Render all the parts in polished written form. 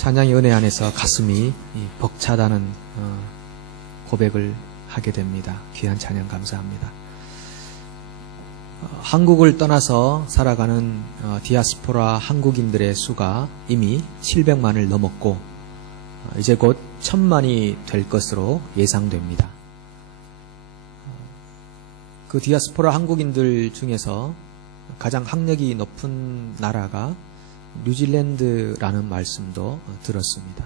찬양의 은혜 안에서 가슴이 벅차다는 고백을 하게 됩니다. 귀한 찬양 감사합니다. 한국을 떠나서 살아가는 디아스포라 한국인들의 수가 이미 700만을 넘었고 이제 곧 1000만이 될 것으로 예상됩니다. 그 디아스포라 한국인들 중에서 가장 학력이 높은 나라가 뉴질랜드라는 말씀도 들었습니다.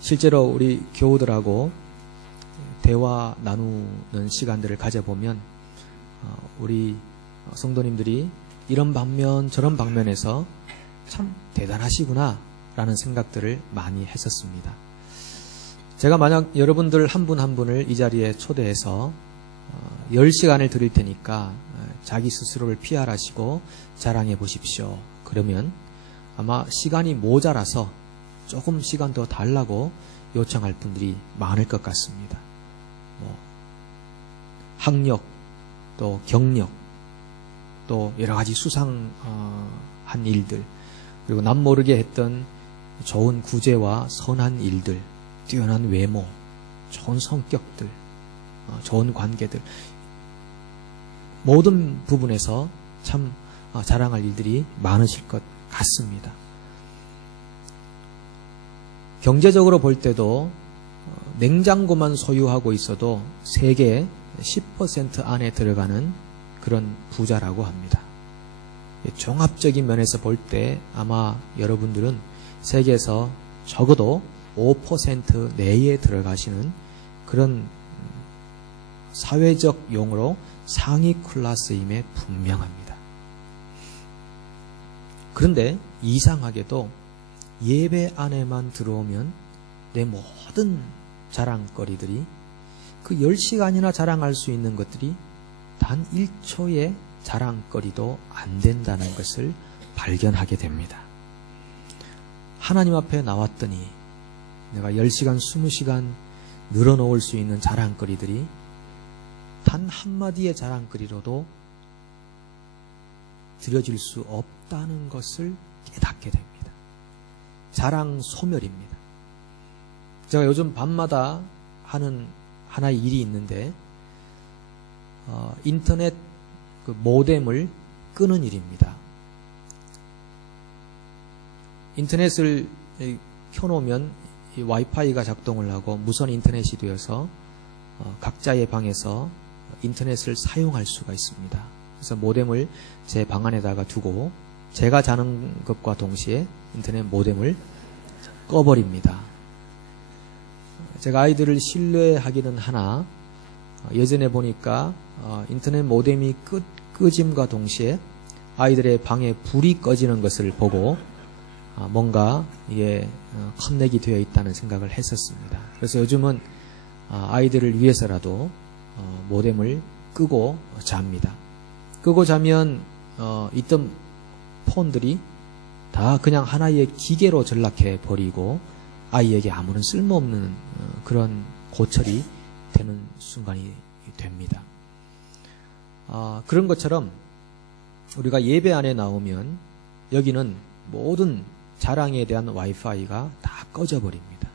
실제로 우리 교우들하고 대화 나누는 시간들을 가져보면 우리 성도님들이 이런 방면 저런 방면에서 참 대단하시구나 라는 생각들을 많이 했었습니다. 제가 만약 여러분들 한 분 한 분을 이 자리에 초대해서 10시간을 드릴 테니까 자기 스스로를 PR하시고 자랑해 보십시오. 그러면 아마 시간이 모자라서 조금 시간 더 달라고 요청할 분들이 많을 것 같습니다. 학력, 또 경력, 또 여러 가지 수상한 일들, 그리고 남모르게 했던 좋은 구제와 선한 일들, 뛰어난 외모, 좋은 성격들, 좋은 관계들, 모든 부분에서 참 자랑할 일들이 많으실 것 같습니다. 경제적으로 볼 때도 냉장고만 소유하고 있어도 세계 10% 안에 들어가는 그런 부자라고 합니다. 종합적인 면에서 볼 때 아마 여러분들은 세계에서 적어도 5% 내에 들어가시는 그런 사회적 용어로 상위 클래스임에 분명합니다. 그런데 이상하게도 예배 안에만 들어오면 내 모든 자랑거리들이 그 10시간이나 자랑할 수 있는 것들이 단 1초의 자랑거리도 안 된다는 것을 발견하게 됩니다. 하나님 앞에 나왔더니 내가 10시간, 20시간 늘어놓을 수 있는 자랑거리들이 단 한마디의 자랑거리로도 드려질 수 없다는 것을 깨닫게 됩니다. 자랑 소멸입니다. 제가 요즘 밤마다 하는 하나의 일이 있는데 인터넷 그 모뎀을 끄는 일입니다. 인터넷을 켜놓으면 이 와이파이가 작동을 하고 무선 인터넷이 되어서 각자의 방에서 인터넷을 사용할 수가 있습니다. 그래서 모뎀을 제 방 안에다가 두고 제가 자는 것과 동시에 인터넷 모뎀을 꺼버립니다. 제가 아이들을 신뢰하기는 하나 예전에 보니까 인터넷 모뎀이 끄짐과 동시에 아이들의 방에 불이 꺼지는 것을 보고 뭔가 이게 컴넥이 되어 있다는 생각을 했었습니다. 그래서 요즘은 아이들을 위해서라도 모뎀을 끄고 잡니다. 끄고 자면 있던 폰들이 다 그냥 하나의 기계로 전락해 버리고 아이에게 아무런 쓸모없는 그런 고철이 되는 순간이 됩니다. 그런 것처럼 우리가 예배 안에 나오면 여기는 모든 자랑에 대한 와이파이가 다 꺼져버립니다.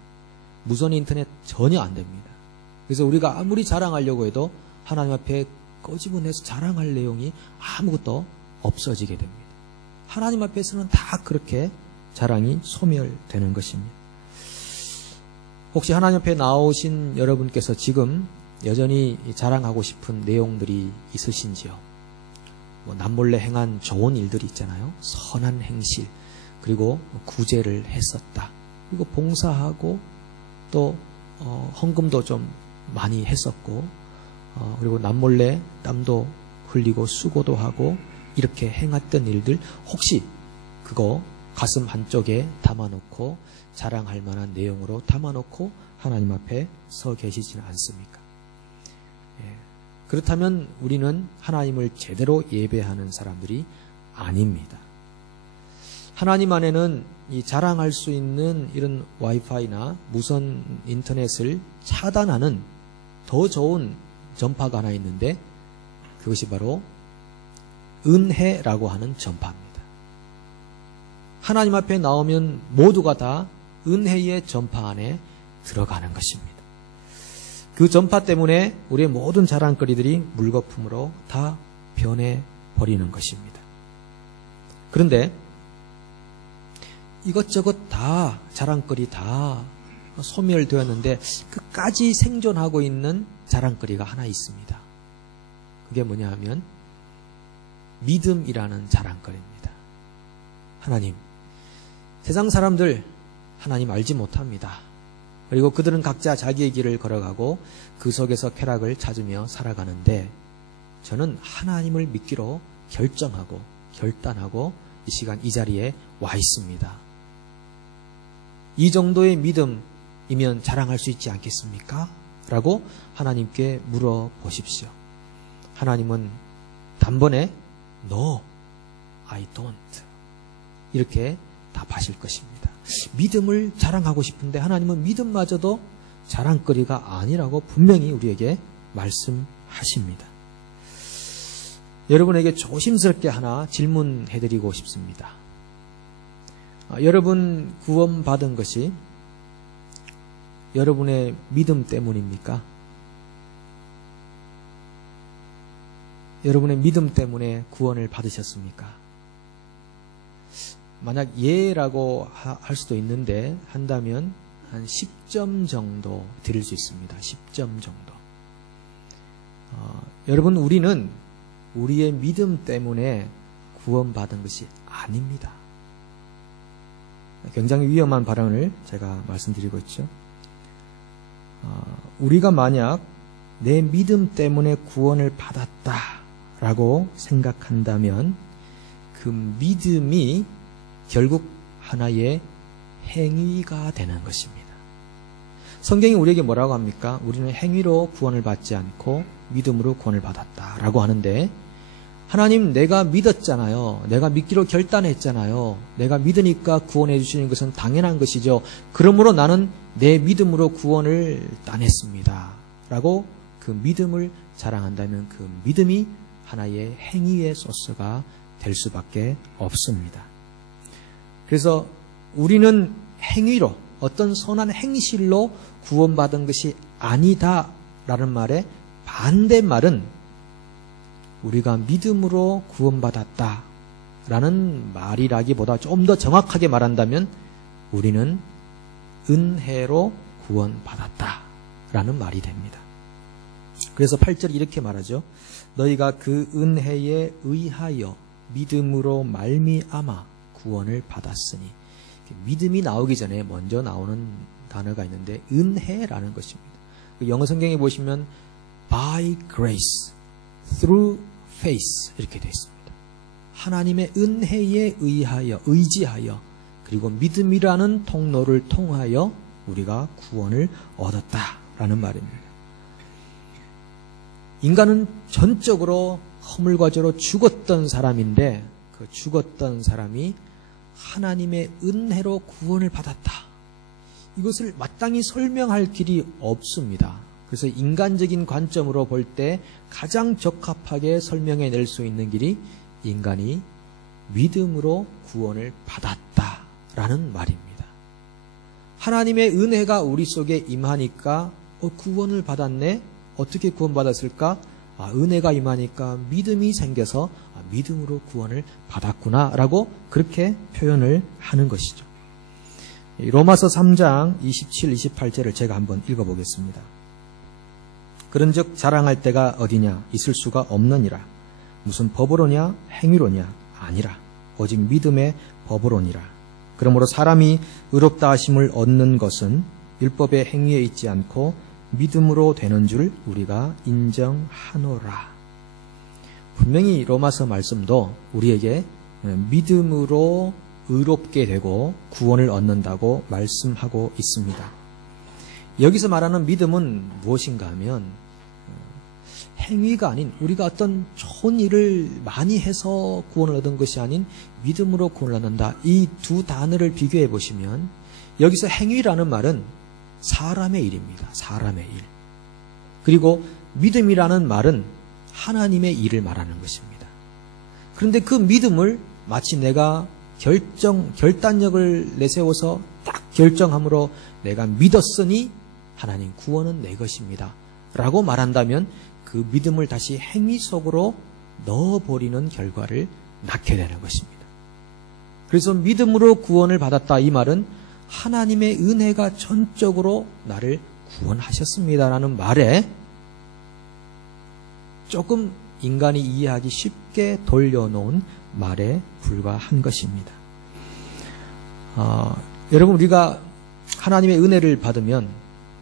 무선 인터넷 전혀 안 됩니다. 그래서 우리가 아무리 자랑하려고 해도 하나님 앞에 꺼집어내서 자랑할 내용이 아무것도 없어지게 됩니다. 하나님 앞에서는 다 그렇게 자랑이 소멸되는 것입니다. 혹시 하나님 앞에 나오신 여러분께서 지금 여전히 자랑하고 싶은 내용들이 있으신지요? 남몰래 행한 좋은 일들이 있잖아요. 선한 행실, 그리고 구제를 했었다. 그리고 봉사하고 또 헌금도 좀 많이 했었고 그리고 남몰래 땀도 흘리고 수고도 하고 이렇게 행했던 일들 혹시 그거 가슴 한쪽에 담아놓고 자랑할 만한 내용으로 담아놓고 하나님 앞에 서 계시지는 않습니까? 그렇다면 우리는 하나님을 제대로 예배하는 사람들이 아닙니다. 하나님 안에는 이 자랑할 수 있는 이런 와이파이나 무선 인터넷을 차단하는 더 좋은 전파가 하나 있는데 그것이 바로 은혜라고 하는 전파입니다. 하나님 앞에 나오면 모두가 다 은혜의 전파 안에 들어가는 것입니다. 그 전파 때문에 우리의 모든 자랑거리들이 물거품으로 다 변해버리는 것입니다. 그런데 이것저것 다 자랑거리 다 소멸되었는데 끝까지 생존하고 있는 자랑거리가 하나 있습니다. 그게 뭐냐 하면 믿음이라는 자랑거리입니다. 하나님, 세상 사람들 하나님 알지 못합니다. 그리고 그들은 각자 자기의 길을 걸어가고 그 속에서 쾌락을 찾으며 살아가는데 저는 하나님을 믿기로 결정하고 결단하고 이 시간 이 자리에 와 있습니다. 이 정도의 믿음이면 자랑할 수 있지 않겠습니까? 라고 하나님께 물어보십시오. 하나님은 단번에 No, I don't 이렇게 답하실 것입니다. 믿음을 자랑하고 싶은데 하나님은 믿음마저도 자랑거리가 아니라고 분명히 우리에게 말씀하십니다. 여러분에게 조심스럽게 하나 질문해드리고 싶습니다. 여러분 구원받은 것이 여러분의 믿음 때문입니까? 여러분의 믿음 때문에 구원을 받으셨습니까? 만약 예라고 할 수도 있는데 한다면 한 10점 정도 드릴 수 있습니다. 10점 정도. 여러분 우리는 우리의 믿음 때문에 구원받은 것이 아닙니다. 굉장히 위험한 발언을 제가 말씀드리고 있죠. 우리가 만약 내 믿음 때문에 구원을 받았다라고 생각한다면 그 믿음이 결국 하나의 행위가 되는 것입니다. 성경이 우리에게 뭐라고 합니까? 우리는 행위로 구원을 받지 않고 믿음으로 구원을 받았다라고 하는데 하나님 내가 믿었잖아요. 내가 믿기로 결단했잖아요. 내가 믿으니까 구원해 주시는 것은 당연한 것이죠. 그러므로 나는 내 믿음으로 구원을 따냈습니다. 라고 그 믿음을 자랑한다면 그 믿음이 하나의 행위의 소스가 될 수밖에 없습니다. 그래서 우리는 행위로 어떤 선한 행실로 구원받은 것이 아니다라는 말의 반대말은 우리가 믿음으로 구원받았다라는 말이라기보다 좀 더 정확하게 말한다면 우리는 은혜로 구원받았다라는 말이 됩니다. 그래서 8절이 이렇게 말하죠. 너희가 그 은혜에 의하여 믿음으로 말미암아 구원을 받았으니 믿음이 나오기 전에 먼저 나오는 단어가 있는데 은혜라는 것입니다. 영어 성경에 보시면 by grace, through faith 이렇게 되어 있습니다. 하나님의 은혜에 의하여, 의지하여 그리고 믿음이라는 통로를 통하여 우리가 구원을 얻었다라는 말입니다. 인간은 전적으로 허물과 죄로 죽었던 사람인데 그 죽었던 사람이 하나님의 은혜로 구원을 받았다. 이것을 마땅히 설명할 길이 없습니다. 그래서 인간적인 관점으로 볼 때 가장 적합하게 설명해낼 수 있는 길이 인간이 믿음으로 구원을 받았다라는 말입니다. 하나님의 은혜가 우리 속에 임하니까 구원을 받았네? 어떻게 구원받았을까? 은혜가 임하니까 믿음이 생겨서 믿음으로 구원을 받았구나 라고 그렇게 표현을 하는 것이죠. 로마서 3장 27, 28절을 제가 한번 읽어보겠습니다. 그런즉 자랑할 때가 어디냐? 있을 수가 없느니라. 무슨 법으로냐? 행위로냐? 아니라 오직 믿음의 법으로니라. 그러므로 사람이 의롭다 하심을 얻는 것은 율법의 행위에 있지 않고 믿음으로 되는 줄 우리가 인정하노라. 분명히 로마서 말씀도 우리에게 믿음으로 의롭게 되고 구원을 얻는다고 말씀하고 있습니다. 여기서 말하는 믿음은 무엇인가 하면 행위가 아닌 우리가 어떤 좋은 일을 많이 해서 구원을 얻은 것이 아닌 믿음으로 구원을 얻는다. 이 두 단어를 비교해 보시면 여기서 행위라는 말은 사람의 일입니다. 사람의 일. 그리고 믿음이라는 말은 하나님의 일을 말하는 것입니다. 그런데 그 믿음을 마치 내가 결단력을 내세워서 딱 결정함으로 내가 믿었으니 하나님 구원은 내 것입니다 라고 말한다면 그 믿음을 다시 행위 속으로 넣어버리는 결과를 낳게 되는 것입니다. 그래서 믿음으로 구원을 받았다 이 말은 하나님의 은혜가 전적으로 나를 구원하셨습니다라는 말에 조금 인간이 이해하기 쉽게 돌려놓은 말에 불과한 것입니다. 여러분, 우리가 하나님의 은혜를 받으면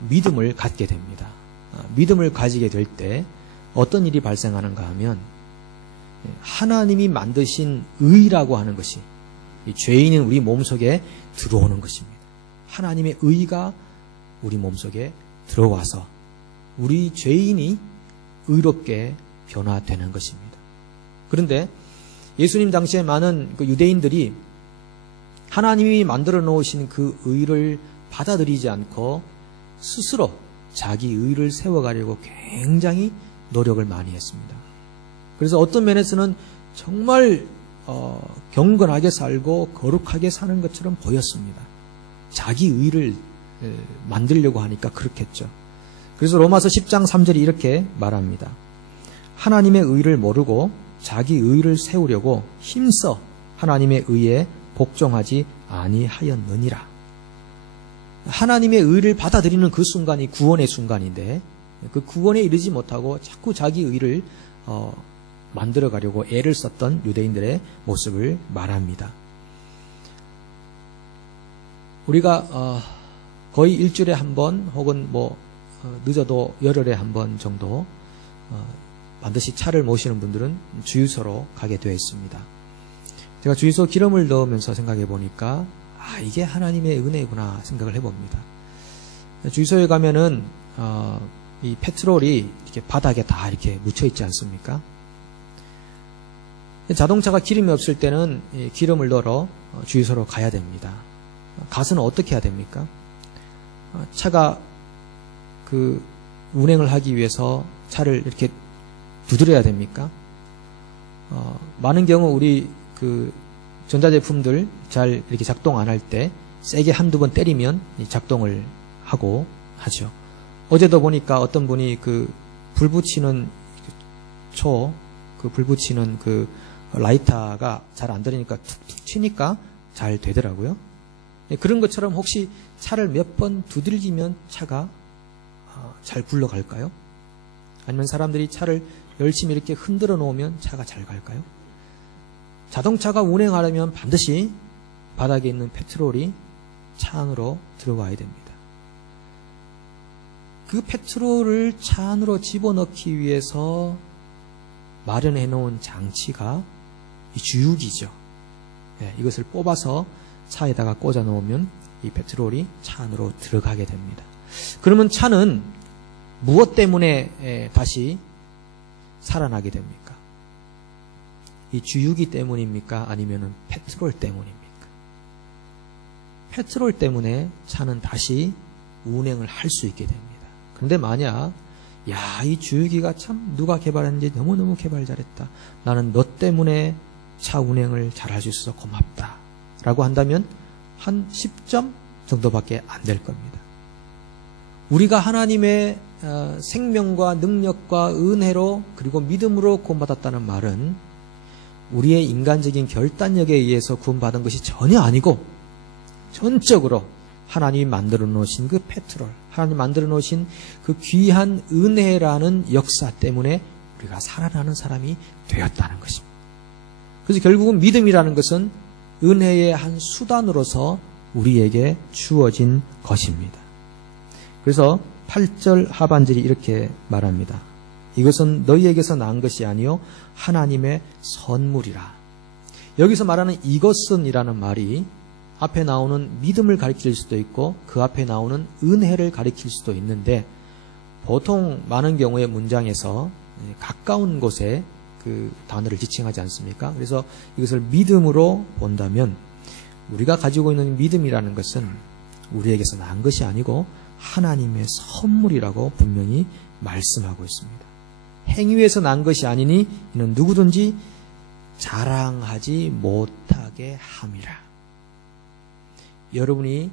믿음을 갖게 됩니다. 믿음을 가지게 될 때 어떤 일이 발생하는가 하면 하나님이 만드신 의라고 하는 것이 이 죄인인 우리 몸속에 들어오는 것입니다. 하나님의 의가 우리 몸속에 들어와서 우리 죄인이 의롭게 변화되는 것입니다. 그런데 예수님 당시에 많은 그 유대인들이 하나님이 만들어 놓으신 그 의를 받아들이지 않고 스스로 자기 의를 세워가려고 굉장히 노력을 많이 했습니다. 그래서 어떤 면에서는 정말 경건하게 살고 거룩하게 사는 것처럼 보였습니다. 자기 의를 만들려고 하니까 그렇겠죠. 그래서 로마서 10장 3절이 이렇게 말합니다. 하나님의 의를 모르고 자기 의를 세우려고 힘써 하나님의 의에 복종하지 아니하였느니라. 하나님의 의를 받아들이는 그 순간이 구원의 순간인데 그 구원에 이르지 못하고 자꾸 자기 의를 만들어 가려고 애를 썼던 유대인들의 모습을 말합니다. 우리가 거의 일주일에 한 번 혹은 늦어도 열흘에 한 번 정도 반드시 차를 모시는 분들은 주유소로 가게 되어 있습니다. 제가 주유소 기름을 넣으면서 생각해 보니까 이게 하나님의 은혜구나 생각을 해봅니다. 주유소에 가면은 이 페트롤이 이렇게 바닥에 다 이렇게 묻혀 있지 않습니까? 자동차가 기름이 없을 때는 기름을 넣으러 주유소로 가야 됩니다. 가서는 어떻게 해야 됩니까? 차가 그 운행을 하기 위해서 차를 이렇게 두드려야 됩니까? 많은 경우 우리 그 전자제품들 잘 이렇게 작동 안 할 때 세게 한두 번 때리면 작동을 하고 하죠. 어제도 보니까 어떤 분이 그 불 붙이는 불 붙이는 그 라이터가 잘 안 들으니까 툭툭 치니까 잘 되더라고요. 그런 것처럼 혹시 차를 몇 번 두들기면 차가 잘 굴러갈까요? 아니면 사람들이 차를 열심히 이렇게 흔들어 놓으면 차가 잘 갈까요? 자동차가 운행하려면 반드시 바닥에 있는 페트롤이 차 안으로 들어와야 됩니다. 그 페트롤을 차 안으로 집어넣기 위해서 마련해 놓은 장치가 이 주유기죠. 이것을 뽑아서 차에다가 꽂아 놓으면 이 페트롤이 차 안으로 들어가게 됩니다. 그러면 차는 무엇 때문에 다시 살아나게 됩니까? 이 주유기 때문입니까? 아니면 페트롤 때문입니까? 페트롤 때문에 차는 다시 운행을 할 수 있게 됩니다. 그런데 만약 이 주유기가 참 누가 개발했는지 너무너무 개발 잘했다. 나는 너 때문에 차 운행을 잘할 수 있어서 고맙다. 라고 한다면 한 10점 정도밖에 안 될 겁니다. 우리가 하나님의 생명과 능력과 은혜로 그리고 믿음으로 구원받았다는 말은 우리의 인간적인 결단력에 의해서 구원받은 것이 전혀 아니고 전적으로 하나님이 만들어 놓으신 그 페트롤, 하나님이 만들어 놓으신 그 귀한 은혜라는 역사 때문에 우리가 살아나는 사람이 되었다는 것입니다. 그래서 결국은 믿음이라는 것은 은혜의 한 수단으로서 우리에게 주어진 것입니다. 그래서 8절 하반절이 이렇게 말합니다. 이것은 너희에게서 난 것이 아니요 하나님의 선물이라. 여기서 말하는 이것은 이라는 말이 앞에 나오는 믿음을 가리킬 수도 있고 그 앞에 나오는 은혜를 가리킬 수도 있는데 보통 많은 경우에 문장에서 가까운 곳에 그 단어를 지칭하지 않습니까? 그래서 이것을 믿음으로 본다면 우리가 가지고 있는 믿음이라는 것은 우리에게서 난 것이 아니고 하나님의 선물이라고 분명히 말씀하고 있습니다. 행위에서 난 것이 아니니 이는 누구든지 자랑하지 못하게 함이라. 여러분이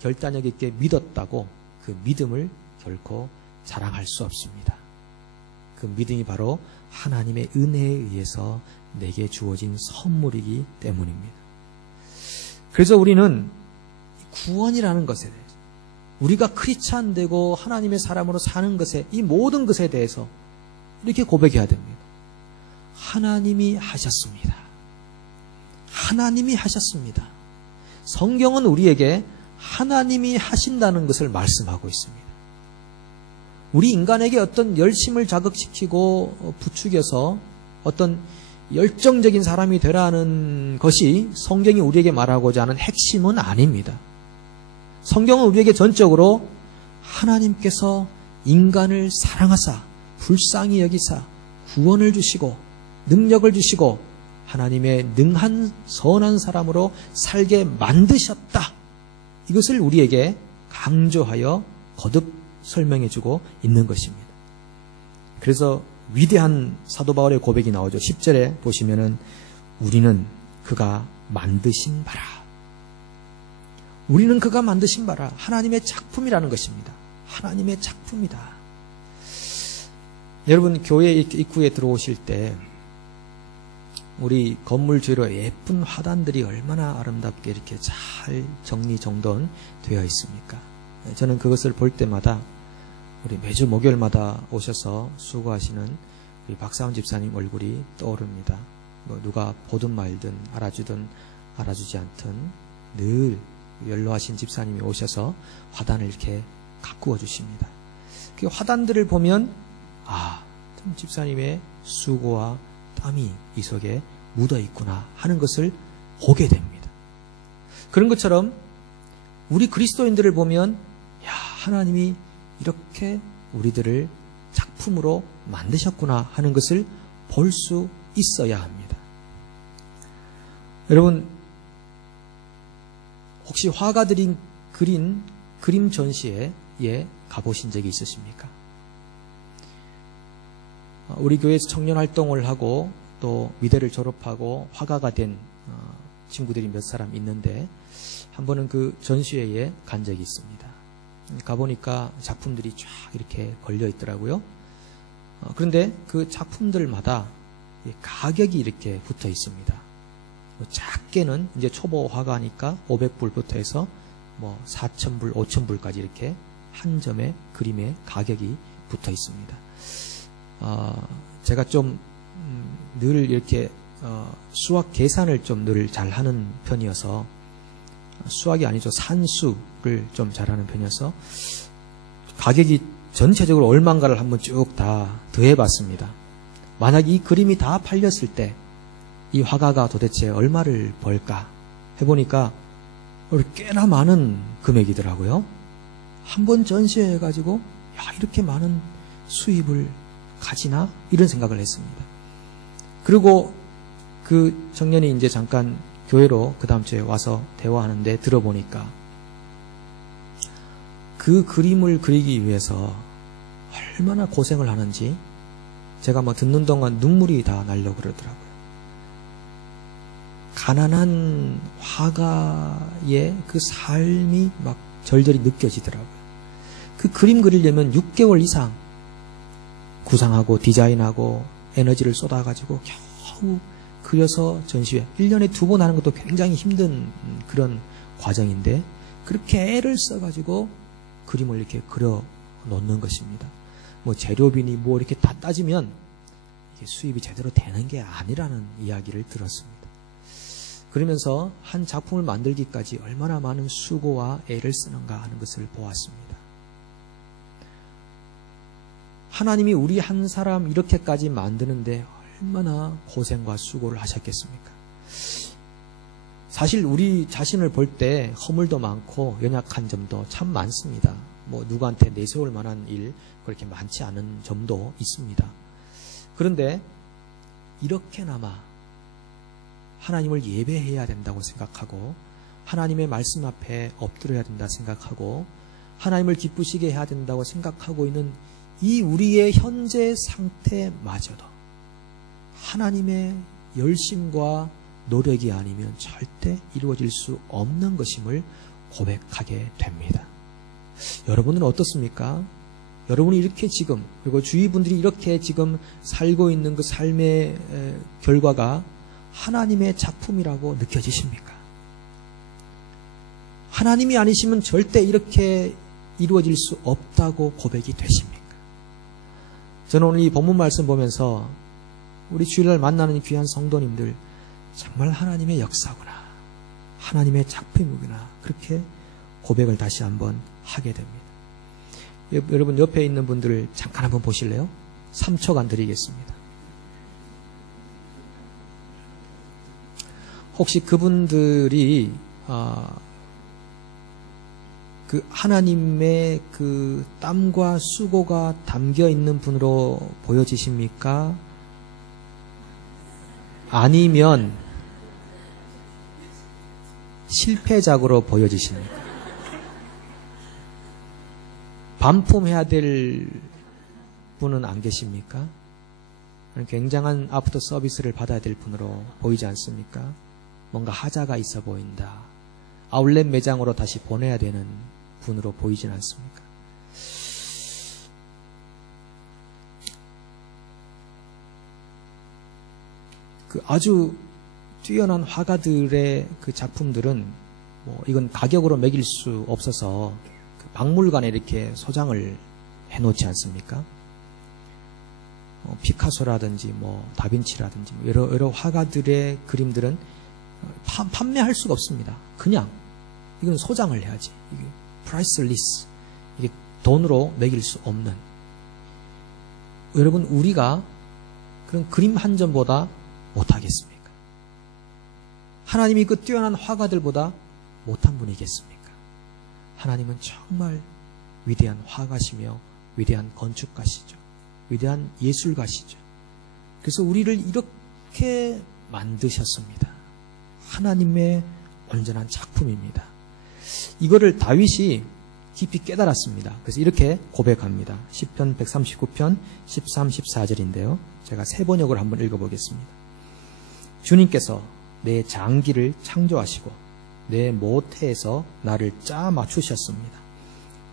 결단력 있게 믿었다고 그 믿음을 결코 자랑할 수 없습니다. 그 믿음이 바로 하나님의 은혜에 의해서 내게 주어진 선물이기 때문입니다. 그래서 우리는 구원이라는 것에 대해서, 우리가 크리스찬 되고 하나님의 사람으로 사는 것에, 이 모든 것에 대해서 이렇게 고백해야 됩니다. 하나님이 하셨습니다. 하나님이 하셨습니다. 성경은 우리에게 하나님이 하신다는 것을 말씀하고 있습니다. 우리 인간에게 어떤 열심을 자극시키고 부추겨서 어떤 열정적인 사람이 되라는 것이 성경이 우리에게 말하고자 하는 핵심은 아닙니다. 성경은 우리에게 전적으로 하나님께서 인간을 사랑하사 불쌍히 여기사 구원을 주시고 능력을 주시고 하나님의 능한 선한 사람으로 살게 만드셨다. 이것을 우리에게 강조하여 거듭 설명해주고 있는 것입니다. 그래서 위대한 사도 바울의 고백이 나오죠. 10절에 보시면은 우리는 그가 만드신 바라. 우리는 그가 만드신 바라. 하나님의 작품이라는 것입니다. 하나님의 작품이다. 여러분, 교회 입구에 들어오실 때 우리 건물 주위로 예쁜 화단들이 얼마나 아름답게 이렇게 잘 정리정돈 되어 있습니까? 저는 그것을 볼 때마다 우리 매주 목요일마다 오셔서 수고하시는 우리 박사원 집사님 얼굴이 떠오릅니다. 뭐 누가 보든 말든 알아주든 알아주지 않든 늘 연로하신 집사님이 오셔서 화단을 이렇게 가꾸어 주십니다. 그 화단들을 보면 참 집사님의 수고와 땀이 이 속에 묻어 있구나 하는 것을 보게 됩니다. 그런 것처럼 우리 그리스도인들을 보면 하나님이 이렇게 우리들을 작품으로 만드셨구나 하는 것을 볼 수 있어야 합니다. 여러분, 혹시 화가들이 그린 그림 전시회에 가보신 적이 있으십니까? 우리 교회에서 청년 활동을 하고 또 미대를 졸업하고 화가가 된 친구들이 몇 사람 있는데 한 번은 그 전시회에 간 적이 있습니다. 가보니까 작품들이 쫙 이렇게 걸려 있더라고요. 그런데 그 작품들마다 가격이 이렇게 붙어 있습니다. 작게는 이제 초보 화가니까 500불부터 해서 4,000불, 5,000불까지 이렇게 한 점의 그림의 가격이 붙어 있습니다. 제가 좀 늘 이렇게 수학 계산을 좀 늘 잘하는 편이어서, 수학이 아니죠, 산수를 좀 잘하는 편이어서 가격이 전체적으로 얼마인가를 한번 쭉 다 더해봤습니다. 만약 이 그림이 다 팔렸을 때 이 화가가 도대체 얼마를 벌까 해보니까 꽤나 많은 금액이더라고요. 한번 전시해가지고 이렇게 많은 수입을 가지나 이런 생각을 했습니다. 그리고 그 청년이 이제 잠깐 교회로 그 다음 주에 와서 대화하는데 들어보니까 그 그림을 그리기 위해서 얼마나 고생을 하는지 제가 듣는 동안 눈물이 다 나려고 그러더라고요. 가난한 화가의 그 삶이 막 절절히 느껴지더라고요. 그 그림 그리려면 6개월 이상 구상하고 디자인하고 에너지를 쏟아가지고 겨우 그려서 전시회 1년에 2번 하는 것도 굉장히 힘든 그런 과정인데 그렇게 애를 써가지고 그림을 이렇게 그려 놓는 것입니다. 재료비니 이렇게 다 따지면 이게 수입이 제대로 되는 게 아니라는 이야기를 들었습니다. 그러면서 한 작품을 만들기까지 얼마나 많은 수고와 애를 쓰는가 하는 것을 보았습니다. 하나님이 우리 한 사람 이렇게까지 만드는데 얼마나 고생과 수고를 하셨겠습니까? 사실 우리 자신을 볼 때 허물도 많고 연약한 점도 참 많습니다. 누구한테 내세울 만한 일 그렇게 많지 않은 점도 있습니다. 그런데 이렇게나마 하나님을 예배해야 된다고 생각하고 하나님의 말씀 앞에 엎드려야 된다 생각하고 하나님을 기쁘시게 해야 된다고 생각하고 있는 이 우리의 현재 상태마저도 하나님의 열심과 노력이 아니면 절대 이루어질 수 없는 것임을 고백하게 됩니다. 여러분은 어떻습니까? 여러분이 이렇게 지금, 그리고 주위 분들이 이렇게 지금 살고 있는 그 삶의 결과가 하나님의 작품이라고 느껴지십니까? 하나님이 아니시면 절대 이렇게 이루어질 수 없다고 고백이 되십니까? 저는 오늘 이 본문 말씀 보면서 우리 주일날 만나는 귀한 성도님들 정말 하나님의 역사구나, 하나님의 작품이구나, 그렇게 고백을 다시 한번 하게 됩니다. 여러분 옆에 있는 분들을 잠깐 한번 보실래요? 3초간 드리겠습니다. 혹시 그분들이 그 하나님의 그 땀과 수고가 담겨 있는 분으로 보여지십니까? 아니면 실패작으로 보여지십니까? 반품해야 될 분은 안 계십니까? 굉장한 아프터 서비스를 받아야 될 분으로 보이지 않습니까? 뭔가 하자가 있어 보인다. 아울렛 매장으로 다시 보내야 되는 분으로 보이진 않습니까? 그 아주 뛰어난 화가들의 그 작품들은 뭐 이건 가격으로 매길 수 없어서 그 박물관에 이렇게 소장을 해놓지 않습니까? 피카소라든지 뭐 다빈치라든지 여러 화가들의 그림들은 판매할 수가 없습니다. 그냥 이건 소장을 해야지. 이게 priceless, 이게 돈으로 매길 수 없는. 여러분 우리가 그런 그림 한 점보다 못하겠습니까? 하나님이 그 뛰어난 화가들보다 못한 분이겠습니까? 하나님은 정말 위대한 화가시며 위대한 건축가시죠. 위대한 예술가시죠. 그래서 우리를 이렇게 만드셨습니다. 하나님의 온전한 작품입니다. 이거를 다윗이 깊이 깨달았습니다. 그래서 이렇게 고백합니다. 시편 139편 13, 14절인데요. 제가 세 번역을 한번 읽어보겠습니다. 주님께서 내 장기를 창조하시고 내 모태에서 나를 짜 맞추셨습니다.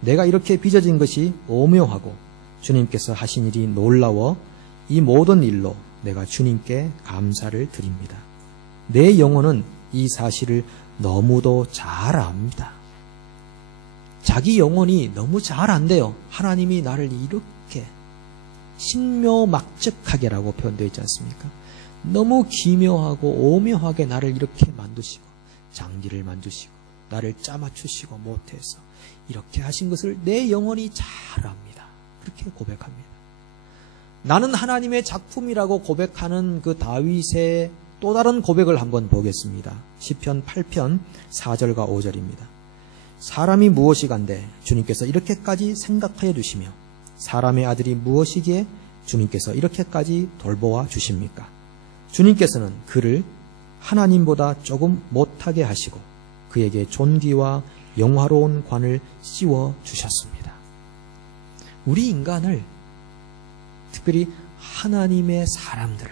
내가 이렇게 빚어진 것이 오묘하고 주님께서 하신 일이 놀라워 이 모든 일로 내가 주님께 감사를 드립니다. 내 영혼은 이 사실을 너무도 잘 압니다. 자기 영혼이 너무 잘 안돼요. 하나님이 나를 이렇게 신묘막측하게라고 표현되어 있지 않습니까? 너무 기묘하고 오묘하게 나를 이렇게 만드시고 장기를 만드시고 나를 짜맞추시고 모태에서 이렇게 하신 것을 내 영혼이 잘 압니다. 그렇게 고백합니다. 나는 하나님의 작품이라고 고백하는 그 다윗의 또 다른 고백을 한번 보겠습니다. 시편 8편 4절과 5절입니다. 사람이 무엇이간데 주님께서 이렇게까지 생각하여 주시며 사람의 아들이 무엇이기에 주님께서 이렇게까지 돌보아 주십니까? 주님께서는 그를 하나님보다 조금 못하게 하시고 그에게 존귀와 영화로운 관을 씌워 주셨습니다. 우리 인간을, 특별히 하나님의 사람들을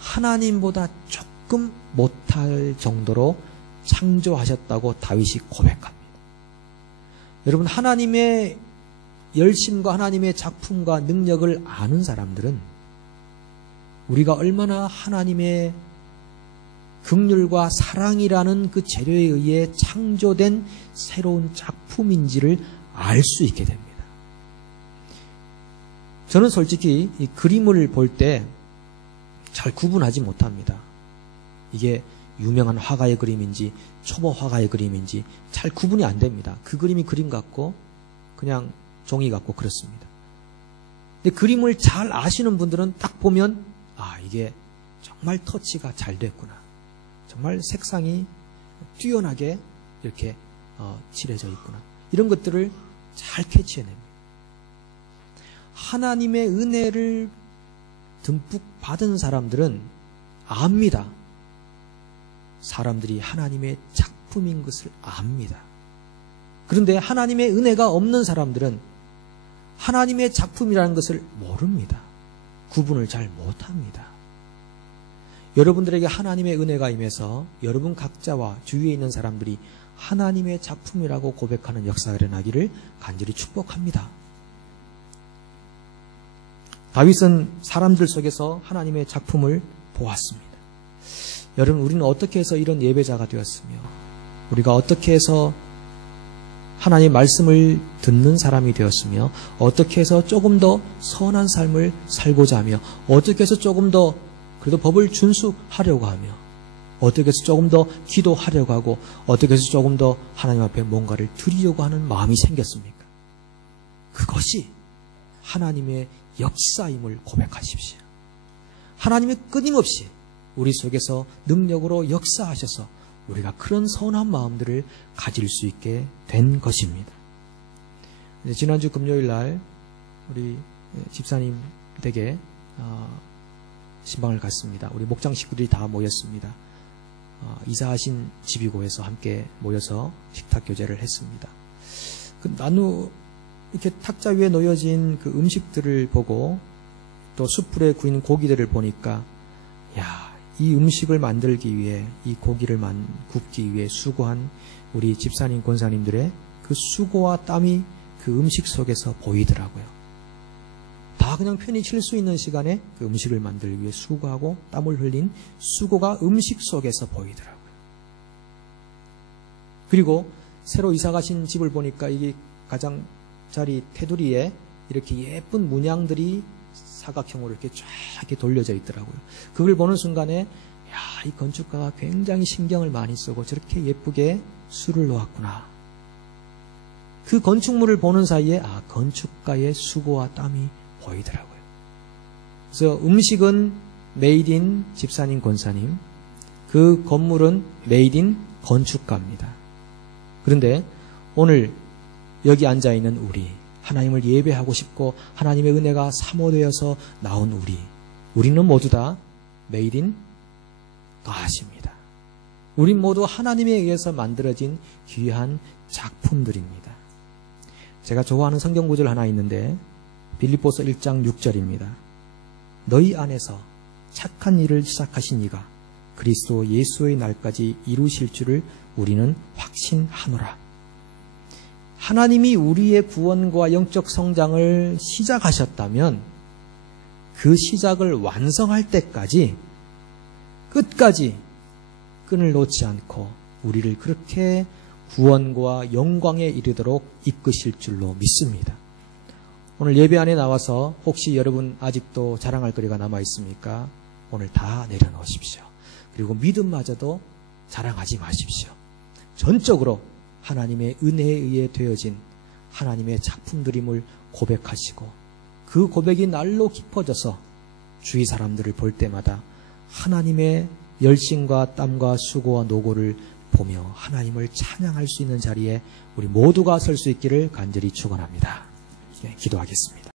하나님보다 조금 못할 정도로 창조하셨다고 다윗이 고백합니다. 여러분, 하나님의 열심과 하나님의 작품과 능력을 아는 사람들은 우리가 얼마나 하나님의 긍휼과 사랑이라는 그 재료에 의해 창조된 새로운 작품인지를 알 수 있게 됩니다. 저는 솔직히 이 그림을 볼 때 잘 구분하지 못합니다. 이게 유명한 화가의 그림인지 초보 화가의 그림인지 잘 구분이 안 됩니다. 그 그림이 그림 같고 그냥 종이 같고 그렇습니다. 근데 그림을 잘 아시는 분들은 딱 보면 이게 정말 터치가 잘 됐구나. 정말 색상이 뛰어나게 이렇게 칠해져 있구나. 이런 것들을 잘 캐치해냅니다. 하나님의 은혜를 듬뿍 받은 사람들은 압니다. 사람들이 하나님의 작품인 것을 압니다. 그런데 하나님의 은혜가 없는 사람들은 하나님의 작품이라는 것을 모릅니다. 구분을 잘 못합니다. 여러분들에게 하나님의 은혜가 임해서 여러분 각자와 주위에 있는 사람들이 하나님의 작품이라고 고백하는 역사가 일어나기를 간절히 축복합니다. 다윗은 사람들 속에서 하나님의 작품을 보았습니다. 여러분, 우리는 어떻게 해서 이런 예배자가 되었으며, 우리가 어떻게 해서 하나님의 말씀을 듣는 사람이 되었으며, 어떻게 해서 조금 더 선한 삶을 살고자 하며, 어떻게 해서 조금 더 그래도 법을 준수하려고 하며, 어떻게 해서 조금 더 기도하려고 하고, 어떻게 해서 조금 더 하나님 앞에 뭔가를 드리려고 하는 마음이 생겼습니까? 그것이 하나님의 역사임을 고백하십시오. 하나님이 끊임없이 우리 속에서 능력으로 역사하셔서 우리가 그런 선한 마음들을 가질 수 있게 된 것입니다. 지난주 금요일 날 우리 집사님 댁에 신방을 갔습니다. 우리 목장 식구들이 다 모였습니다. 이사하신 집이고 해서 함께 모여서 식탁 교제를 했습니다. 그 이렇게 탁자 위에 놓여진 그 음식들을 보고 또 숯불에 구운 고기들을 보니까, 야, 이 음식을 만들기 위해, 이 고기를 굽기 위해 수고한 우리 집사님, 권사님들의 그 수고와 땀이 그 음식 속에서 보이더라고요. 다 그냥 편히 쉴 수 있는 시간에 그 음식을 만들기 위해 수고하고 땀을 흘린 수고가 음식 속에서 보이더라고요. 그리고 새로 이사 가신 집을 보니까 이게 가장자리 테두리에 이렇게 예쁜 문양들이 사각형으로 이렇게 쫙 이렇게 돌려져 있더라고요. 그걸 보는 순간에, 야, 이 건축가가 굉장히 신경을 많이 쓰고 저렇게 예쁘게 수를 놓았구나. 그 건축물을 보는 사이에, 건축가의 수고와 땀이 보이더라고요. 그래서 음식은 메이드 인 집사님, 권사님, 그 건물은 메이드 인 건축가입니다. 그런데 오늘 여기 앉아있는 우리, 하나님을 예배하고 싶고 하나님의 은혜가 사모되어서 나온 우리는 모두 다 메이드 인 갓입니다. 우린 모두 하나님에 의해서 만들어진 귀한 작품들입니다. 제가 좋아하는 성경 구절 하나 있는데 빌립보서 1장 6절입니다. 너희 안에서 착한 일을 시작하신 이가 그리스도 예수의 날까지 이루실 줄을 우리는 확신하노라. 하나님이 우리의 구원과 영적 성장을 시작하셨다면 그 시작을 완성할 때까지 끝까지 끈을 놓지 않고 우리를 그렇게 구원과 영광에 이르도록 이끄실 줄로 믿습니다. 오늘 예배 안에 나와서 혹시 여러분 아직도 자랑할 거리가 남아 있습니까? 오늘 다 내려놓으십시오. 그리고 믿음마저도 자랑하지 마십시오. 전적으로 하나님의 은혜에 의해 되어진 하나님의 작품들임을 고백하시고 그 고백이 날로 깊어져서 주위 사람들을 볼 때마다 하나님의 열심과 땀과 수고와 노고를 보며 하나님을 찬양할 수 있는 자리에 우리 모두가 설 수 있기를 간절히 축원합니다. 기도하겠습니다.